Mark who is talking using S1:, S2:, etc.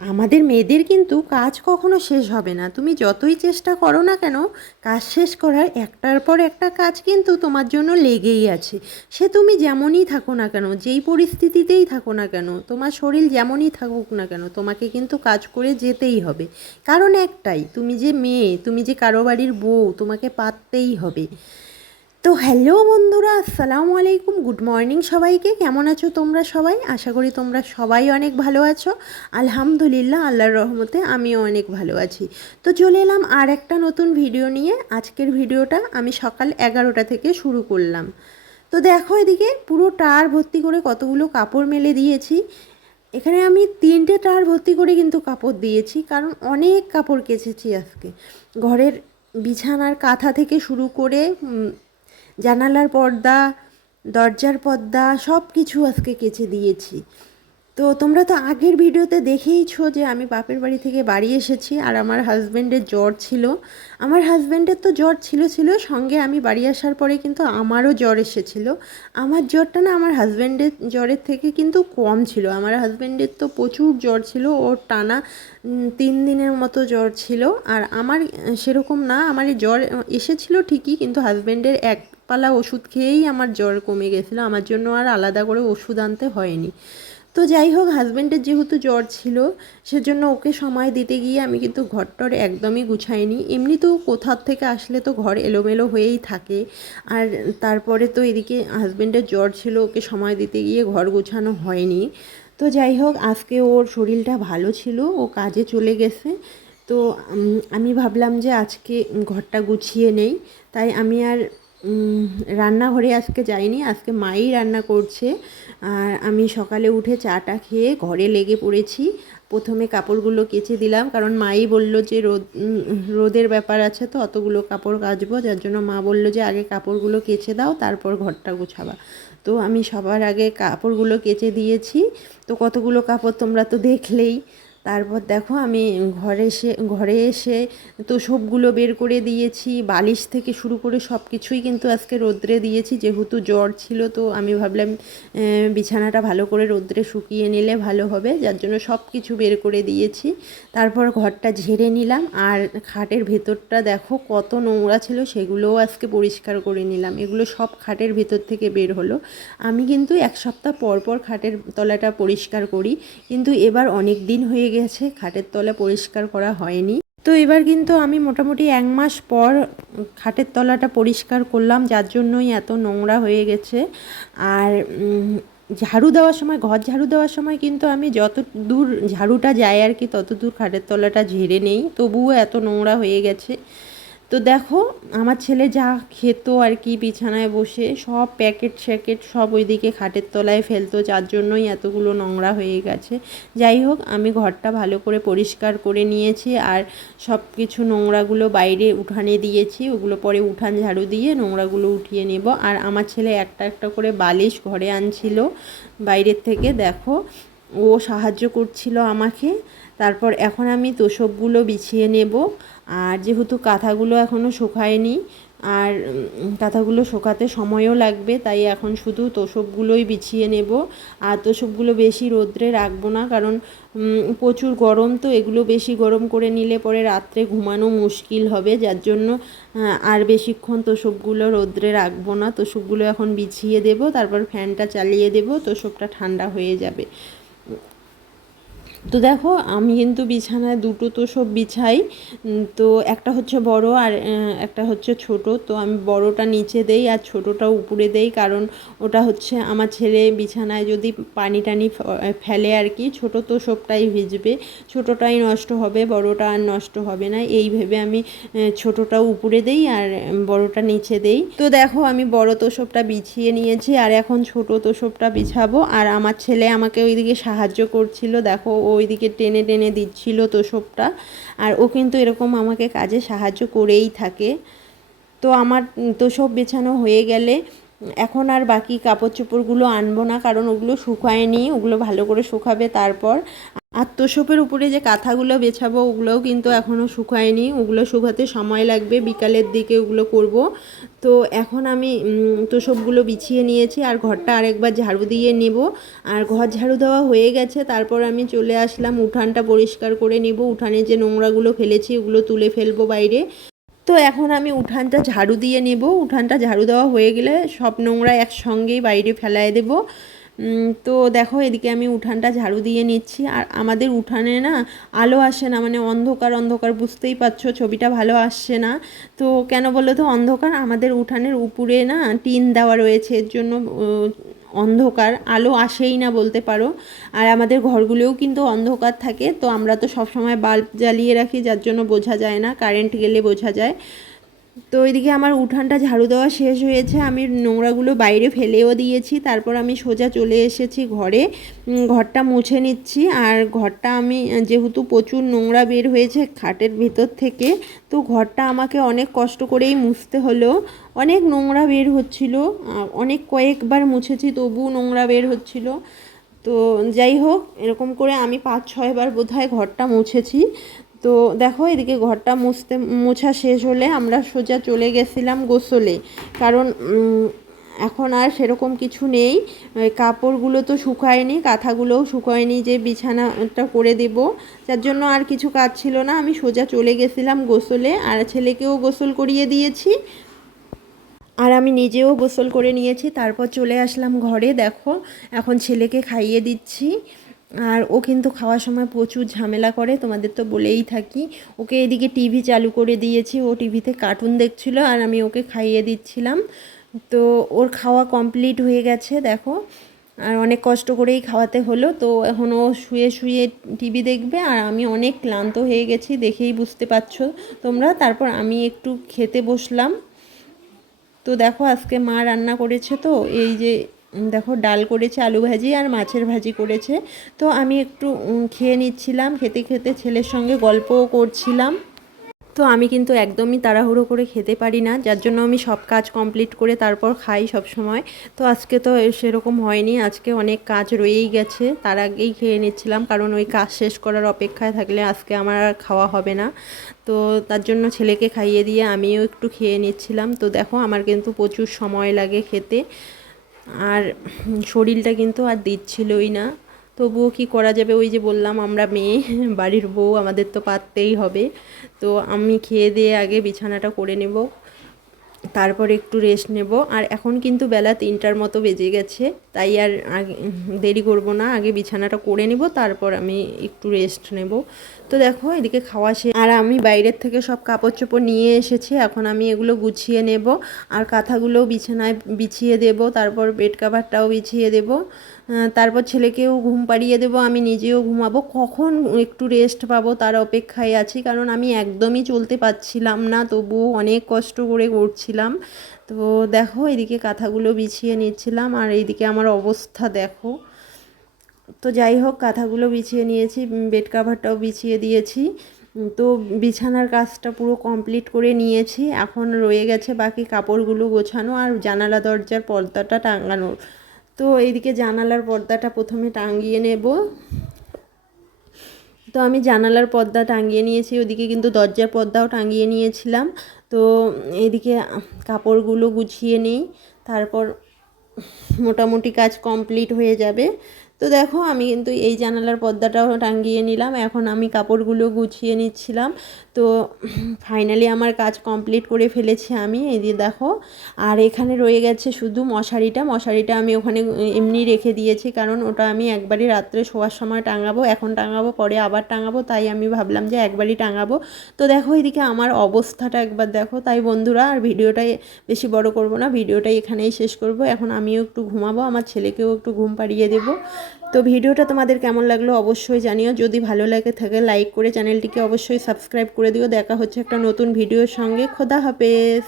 S1: আমাদের মেয়েদের কিন্তু কাজ কখনো শেষ হবে না। তুমি যতই চেষ্টা করো না কেন, কাজ শেষ করার একটার পর একটা কাজ কিন্তু তোমার জন্য লেগেই আছে। সে তুমি যেমনই থাকো না কেন, যেই পরিস্থিতিতেই থাকো না কেন, তোমার শরীর যেমনই থাকুক না কেন, তোমাকে কিন্তু কাজ করে যেতেই হবে। কারণ একটাই, তুমি যে মেয়ে, তুমি যে কারও বাড়ির বউ, তোমাকে পাততেই হবে। তো হ্যালো বন্ধুরা, আসসালামু আলাইকুম গুড মর্নিং সবাইকে। কেমন আছো তোমরা সবাই? আশা করি তোমরা সবাই অনেক ভালো আছো। আলহামদুলিল্লাহ, আল্লাহর রহমতে আমিও অনেক ভালো আছি। তো চলে এলাম আর একটা নতুন ভিডিও নিয়ে। আজকের ভিডিওটা আমি সকাল এগারোটা থেকে শুরু করলাম। তো দেখো এদিকে পুরো টার ভর্তি করে কতগুলো কাপড় মেলে দিয়েছি। এখানে আমি তিনটে টার ভর্তি করে কিন্তু কাপড় দিয়েছি, কারণ অনেক কাপড় কেচেছি আজকে। ঘরের বিছানার কাঁথা থেকে শুরু করে জানালার পর্দা, দরজার পর্দা সব কিছু আজকে কেচে দিয়েছি। তো তোমরা তো আগের ভিডিওতে দেখেইছো যে আমি বাপের বাড়ি থেকে বাড়ি এসেছি আর আমার হাজব্যান্ডের জ্বর ছিল। আমার হাজব্যান্ডের তো জ্বর ছিল ছিল, সঙ্গে আমি বাড়ি আসার পরে কিন্তু আমারও জ্বর এসেছিল। আমার জ্বরটা না আমার হাজব্যান্ডের জ্বরের থেকে কিন্তু কম ছিল। আমার হাজব্যান্ডের তো প্রচুর জ্বর ছিল, ওর টানা তিন দিনের মতো জ্বর ছিল। আর আমার, সেরকম না, আমার জ্বর এসেছিল ঠিকই, কিন্তু হাজব্যান্ডের এক পালা ওষুধ খেয়েই আমার জ্বর কমে গেছিল। আমার জন্য আর আলাদা করে ওষুধ আনতে হয়নি। তো যাই হোক হাজব্যান্ডের যেহেতু জ্বর ছিল, সেজন্য ওকে সময় দিতে গিয়ে আমি কিন্তু ঘরটর একদমই গুছাইনি। এমনিতেও কোথার থেকে আসলে তো ঘর এলোমেলো হয়েই থাকে। আর তারপরে তো এদিকে হাজব্যান্ডের জ্বর ছিল, ওকে সময় দিতে গিয়ে ঘর গোছানো হয়নি। তো যাই হোক, আজকে ওর শরীরটা ভালো ছিল, ও কাজে চলে গেছে। তো আমি ভাবলাম যে আজকে ঘরটা গুছিয়ে নেই। তাই আমি আর রান্নাঘরে আজকে যাইনি, আজকে মাই রান্না করছে। আর আমি সকালে উঠে চাটা খেয়ে ঘরে লেগে পড়েছি। প্রথমে কাপড়গুলো কেচে দিলাম, কারণ মাই বলল যে রোদ রোদের ব্যাপার আছে তো, অতগুলো কাপড় কাচবো, যার জন্য মা বলল যে আগে কাপড়গুলো কেচে দাও, তারপর ঘরটা গোছাবা। তো আমি সবার আগে কাপড়গুলো কেচে দিয়েছি। তো কতগুলো কাপড় তোমরা তো দেখলেই তারপর দেখো আমি ঘরে এসে ঘরে এসে তো সবগুলো বের করে দিয়েছি, বালিশ থেকে শুরু করে সব কিছুই কিন্তু আজকে রোদ্রে দিয়েছি, যেহেতু জ্বর ছিল তো আমি ভাবলাম বিছানাটা ভালো করে রোদ্রে শুকিয়ে নিলে ভালো হবে, যার জন্য সব কিছু বের করে দিয়েছি। তারপর ঘরটা ঝেড়ে নিলাম, আর খাটের ভেতরটা দেখো কত নোংরা ছিল, সেগুলোও আজকে পরিষ্কার করে নিলাম। এগুলো সব খাটের ভেতর থেকে বের হলো। আমি কিন্তু এক সপ্তাহ পর পর খাটের তলাটা পরিষ্কার করি, কিন্তু এবার অনেক দিন হয়ে গেছে, খাটের তলা পরিষ্কার করা হয়নি। তো এবার কিন্তু আমি মোটামুটি এক মাস পর খাটের তলাটা পরিষ্কার করলাম, যার জন্যই এত নোংরা হয়ে গেছে। আর ঝাড়ু দেওয়ার সময়, ঘর ঝাড়ু দেওয়ার সময় কিন্তু আমি যত দূর ঝাড়ুটা যায় আর কি, তত দূর খাটের তলাটা ঝেড়ে নেই। তবুও এত নোংরা হয়ে গেছে। তো দেখো, আমার ছেলে যা খেত আর কি বিছানায় বসে, সব প্যাকেট স্যাকেট সব ওইদিকে খাটের তলায় ফেলতো, যার জন্যই এতগুলো নোংরা হয়ে গেছে। যাই হোক, আমি ঘরটা ভালো করে পরিষ্কার করে নিয়েছি আর সব কিছু নোংরাগুলো বাইরে উঠানে দিয়েছি, ওগুলো পরে উঠান ঝাড়ু দিয়ে নোংরাগুলো উঠিয়ে নেব। আর আমার ছেলে একটা একটা করে বালিশ ঘরে আনছিল বাইরের থেকে, দেখো। ও সাহায্য করছিল আমাকে তারপর এখন আমি তোষকগুলো বিছিয়ে নেব। আর যেহেতু কাঁথাগুলো এখনও শুকায়নি, আর কাঁথাগুলো শোকাতে সময়ও লাগবে, তাই এখন শুধু তোষকগুলোই বিছিয়ে নেব। আর তোষকগুলো বেশি রোদ্রে রাখব না, কারণ প্রচুর গরম তো, এগুলো বেশি গরম করে নিলে পরে রাত্রে ঘুমানো মুশকিল হবে। যার জন্য আর বেশিক্ষণ তোষকগুলো রোদ্রে রাখব না। তোষকগুলো এখন বিছিয়ে দেব, তারপর ফ্যানটা চালিয়ে দেব, তোষকটা ঠান্ডা হয়ে যাবে। তো দেখো, আমি কিন্তু বিছানায় দুটো তো সব বিছাই তো একটা হচ্ছে বড় আর একটা হচ্ছে ছোট। তো আমি বড়টা নিচে দেই আর ছোটটা উপরে দেই, কারণ ওটা হচ্ছে আমার ছেলে বিছানায় যদি পানি টানি ফেলে আর কি, ছোট তো সবটাই ভিজবে। ছোটটাই নষ্ট হবে, বড়টা আর নষ্ট হবে না। এই ভেবে আমি ছোটটা উপরে দেই আর বড়টা নিচে দেই। তো দেখো, আমি বড় তোষবটা বিছিয়ে নিয়েছি, আর এখন ছোট তোষবটা বিছাবো। আর আমার ছেলে আমাকে ওইদিকে সাহায্য করছিল, দেখো ওইদিকে টেনে টেনে দিচ্ছিল তোষবটা আর ও কিন্তু এরকম আমাকে কাজে সাহায্য করেই থাকে। তো আমার, তো সব বেছানো হয়ে গেলে এখন আর বাকি কাপড় চোপড়গুলো আনব না, কারণ ওগুলো শুকায়নি, ওগুলো ভালো করে শুকাবে তারপর আর উপরে যে কাঁথাগুলো বেছাবো, ওগুলোও কিন্তু এখনও শুকায়নি। ওগুলো শুকাতে সময় লাগবে, বিকালের দিকে ওগুলো করব। তো এখন আমি তোষপগুলো বিছিয়ে নিয়েছি আর ঘরটা আরেকবার ঝাড়ু দিয়ে নেব। আর ঘর ঝাড়ু দেওয়া হয়ে গেছে, তারপর আমি চলে আসলাম, উঠানটা পরিষ্কার করে নেব। উঠানে যে নোংরাগুলো ফেলেছি, ওগুলো তুলে ফেলব বাইরে। তো এখন আমি উঠানটা ঝাড়ু দিয়ে নেব। উঠানটা ঝাড়ু দেওয়া হয়ে গেলে সব নোংরা একসঙ্গেই বাইরে ফেলায় দেবো। তো দেখো, এদিকে আমি উঠানটা ঝাড়ু দিয়ে নিচ্ছি। আর আমাদের উঠানে না আলো আসে না মানে অন্ধকার অন্ধকার, বুঝতেই পারছ, ছবিটা ভালো আসছে না। তো কেন বলো তো, অন্ধকার? আমাদের উঠানের উপরে না টিন দেওয়া রয়েছে, এর জন্য অন্ধকার, আলো আসেই না বলতে পারো। আর আমাদের ঘরগুলোও কিন্তু অন্ধকার থাকে, তো আমরা তো সবসময় বাল্ব জ্বালিয়ে রাখি, যার জন্য বোঝা যায় না, কারেন্ট গেলে বোঝা যায়। তো এদিকে আমার উঠানটা ঝাড়ু দেওয়া শেষ হয়েছে। আমি নোংরাগুলো বাইরে ফেলেও দিয়েছি। তারপর আমি সোজা চলে এসেছি ঘরে। ঘরটা মুছে নিচ্ছি। আর ঘরটা আমি, যেহেতু প্রচুর নোংরা বের হয়েছে খাটের ভেতর থেকে, তো ঘরটা আমাকে অনেক কষ্ট করেই মুছতে হলো। অনেক নোংরা বের হচ্ছিল। অনেক কয়েকবার মুছেছি তবু নোংরা বের হচ্ছিল। তো যাই হোক, এরকম করে আমি পাঁচ ছয়বার বোধহয় ঘরটা মুছেছি। তো দেখো, এদিকে ঘরটা মুছতে, মোছা শেষ হলে আমরা সোজা চলে গেছিলাম গোসলে। কারণ এখন আর সেরকম কিছু নেই। কাপড়গুলো তো শুকায়নি, কাঁথাগুলোও শুকায়নি যে বিছানাটা করে দেব। যার জন্য আর কিছু কাজ ছিল না। আমি সোজা চলে গেছিলাম গোসলে, আর ছেলেকেও গোসল করিয়ে দিয়েছি। আর আমি নিজেও গোসল করে নিয়েছি। তারপর চলে আসলাম ঘরে। দেখো, এখন ছেলেকে খাইয়ে দিচ্ছি। আর ও কিন্তু খাওয়ার সময় প্রচুর ঝামেলা করে, তোমাদের তো বলেই থাকি। ওকে এদিকে টিভি চালু করে দিয়েছি, ও টিভিতে কার্টুন দেখছিল আর আমি ওকে খাইয়ে দিচ্ছিলাম। তো ওর খাওয়া কমপ্লিট হয়ে গেছে, দেখো। আর অনেক কষ্ট করেই খাওয়াতে হলো, তো এখন ও শুয়ে শুয়ে টিভি দেখবে আর আমি অনেক ক্লান্ত হয়ে গেছি, দেখেই বুঝতে পারছ তোমরা। তারপর আমি একটু খেতে বসলাম। তো দেখো আজকে মা রান্না করেছে তো, এই যে দেখো, ডাল করেছে, আলু ভাজি আর মাছের ভাজি করেছে। তো আমি একটু খেয়ে নিচ্ছিলাম, খেতে খেতে ছেলের সঙ্গে গল্পও করছিলাম। তো আমি কিন্তু একদমই তাড়াহুড়ো করে খেতে পারি না, যার জন্য আমি সব কাজ কমপ্লিট করে তারপর খাই সব সময় তো আজকে তো সেরকম হয়নি, আজকে অনেক কাজ রয়েই গেছে, তার আগেই খেয়ে নিচ্ছিলাম, কারণ ওই কাজ শেষ করার অপেক্ষায় থাকলে আজকে আমার আর খাওয়া হবে না। তো তার জন্য ছেলেকে খাইয়ে দিয়ে আমিও একটু খেয়ে নিচ্ছিলাম। তো দেখো, আমার কিন্তু প্রচুর সময় লাগে খেতে। আর শরীরটা কিন্তু আর দিচ্ছিলই না। তবুও কি করা যাবে? ওই যে বললাম, আমরা মেয়ে, বাড়ির বউ, আমাদের তো পারতেই হবে। তো আমি খেয়ে দিয়ে আগে বিছানাটা করে নেব, তারপর একটু রেস্ট নেব। আর এখন কিন্তু বেলা তিনটার মতো বেজে গেছে। তাই আর দেরি করব না, আগে বিছানাটা করে নিব, তারপর আমি একটু রেস্ট নেব। তো দেখো, এদিকে খাওয়া শেষ আর আমি বাইরের থেকে সব কাপড় চোপড় নিয়ে এসেছি, এখন আমি এগুলো গুছিয়ে নেব, আর কাঁথাগুলোও বিছানায় বিছিয়ে দেব, তারপর বেড কাভারটাও বিছিয়ে দেব তারপর ছেলেকেও ঘুম পাড়িয়ে দেবো, আমি নিজেও ঘুমাবো, কখন একটু রেস্ট পাবো তার অপেক্ষায় আছি, কারণ আমি একদমই চলতে পারছিলাম না, তবুও অনেক কষ্ট করে করছিলাম। তো দেখো, এদিকে কাঁথাগুলো বিছিয়ে নিচ্ছিলাম আর এইদিকে আমার অবস্থা দেখো। তো যাই হোক, কাঁথাগুলো বিছিয়ে নিয়েছি বেড কাভারটাও বিছিয়ে দিয়েছি। তো বিছানার কাজটা পুরো কমপ্লিট করে নিয়েছি। এখন রয়ে গেছে বাকি কাপড়গুলো গোছানো আর জানালা দরজার পর্দাটা টাঙানোর। তো এইদিকে জানালার পর্দাটা প্রথমে টাঙিয়ে নেব। তো আমি জানালার পর্দা টাঙিয়ে নিয়েছি, ওদিকে কিন্তু দরজার পর্দাও টাঙিয়ে নিয়েছিলাম। তো এদিকে কাপড়গুলো গুছিয়ে নিই তারপর মোটামুটি কাজ কমপ্লিট হয়ে যাবে। তো দেখো, আমি কিন্তু এই জানালার পর্দাটাও টাঙিয়ে নিলাম। এখন আমি কাপড়গুলো গুছিয়ে নিচ্ছিলাম। তো ফাইনালি আমার কাজ কমপ্লিট করে ফেলেছি আমি। এই দিয়ে দেখো, আর এখানে রয়ে গেছে শুধু মশারিটা। মশারিটা আমি ওখানে এমনি রেখে দিয়েছি, কারণ ওটা আমি একবারই রাত্রে শোয়ার সময় টাঙাবো। এখন টাঙাবো, পরে আবার টাঙাবো। তাই আমি ভাবলাম যে একবারই টাঙাবো। তো দেখো, এদিকে আমার অবস্থাটা একবার দেখো। তাই বন্ধুরা, আর ভিডিওটাই বেশি বড় করব না। ভিডিওটাই এখানেই শেষ করব। এখন আমিও একটু ঘুমাবো। আমার ছেলেকেও একটু ঘুম পাড়িয়ে দেবো। তো ভিডিওটা তোমাদের কেমন লাগল অবশ্যই জানিও। যদি ভালো লাগে থাকে লাইক করে চ্যানেলটিকে অবশ্যই সাবস্ক্রাইব করে দিও। দেখা হচ্ছে একটা নতুন ভিডিওর সঙ্গে। খোদা হাফেজ।